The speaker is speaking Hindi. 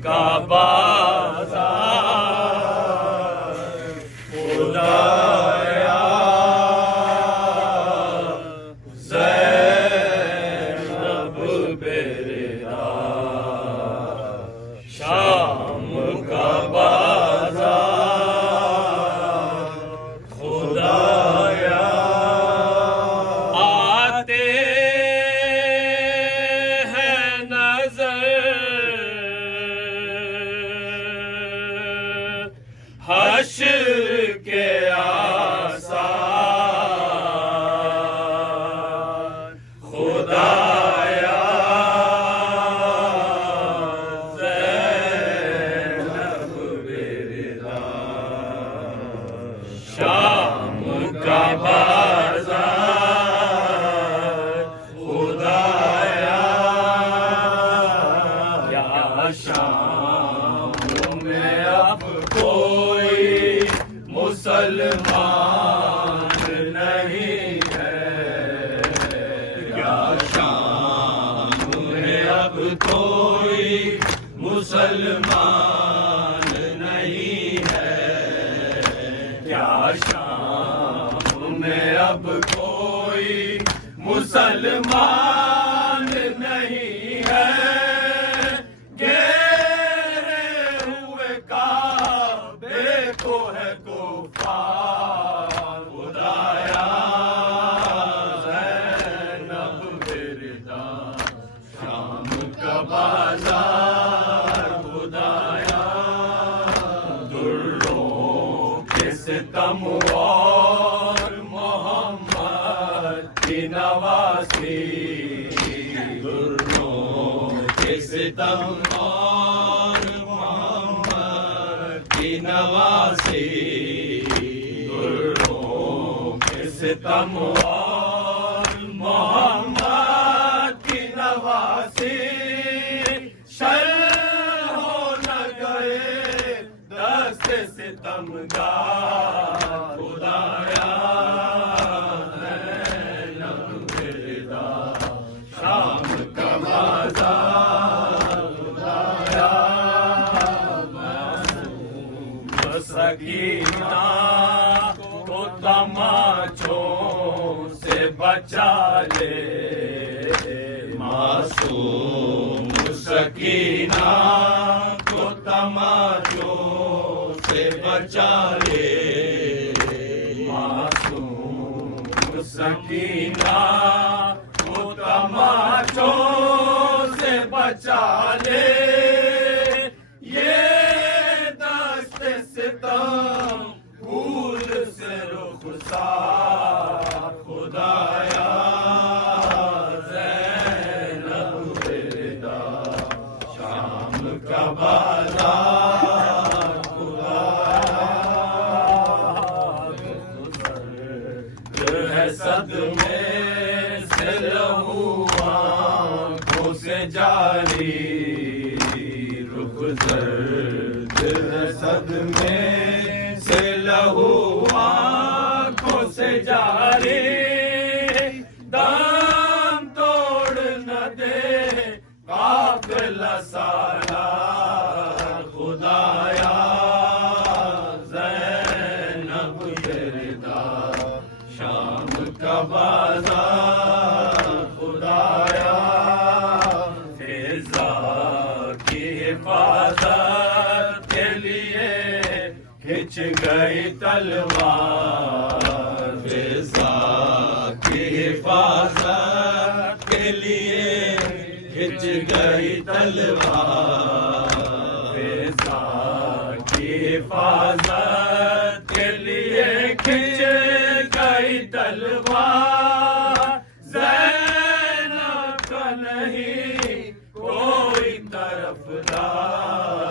का बाजार खुदाया ज़ैनब बेरिया शाम का बाजार खुदाया आते हैं नजर हश्र के आसार खुदाया ज़ैनब बेरिया शाम का बाजार खुदाया या शाम में अब कोई मुसलमान नहीं है क्या शाम में अब कोई मुसलमान नहीं है क्या शाम में अब कोई मुसलमान नहीं है घेरे हुए काबे को है कुफार खुदाया ज़ैनब बेरिया शाम का बाजार खुदाया दुर्रों के सितम और मोहम्मद की नवासी दुर्रों के सितम और मोहम्मद की नवासी दुर्रों के सितम और मोहम्मद की नवासी शर हो न गए दस्त सितमगार खुदाया ज़ैनब बेरिया शाम का बाजार खुदाया सकीना को तमाचों से बचा ले मासूम सकीना को तमाचों से बचा ले मासूम सकीना को तमाचों से बचा ले ये दस्त सितम फूल से रुखसार खुदाया ज़ैनब बेरिया शाम का बाजार खुदाया है सदमे से लहू आँखों से जारी रुख जर्द है सदमे से लहू आँखों से जारी दम तोड़ न दे काफिला सारा खुदाया ज़ैनब बेरिया शाम का बाजार खुदाया फिजा की हिफाजत के लिए खिंच गई तलवार फिजा की हिफाजत के लिए खिंच गई तलवार फिजा की हिफाजत के लिए खिंच गई तलवार ज़ैनब का नहीं कोई तरफदार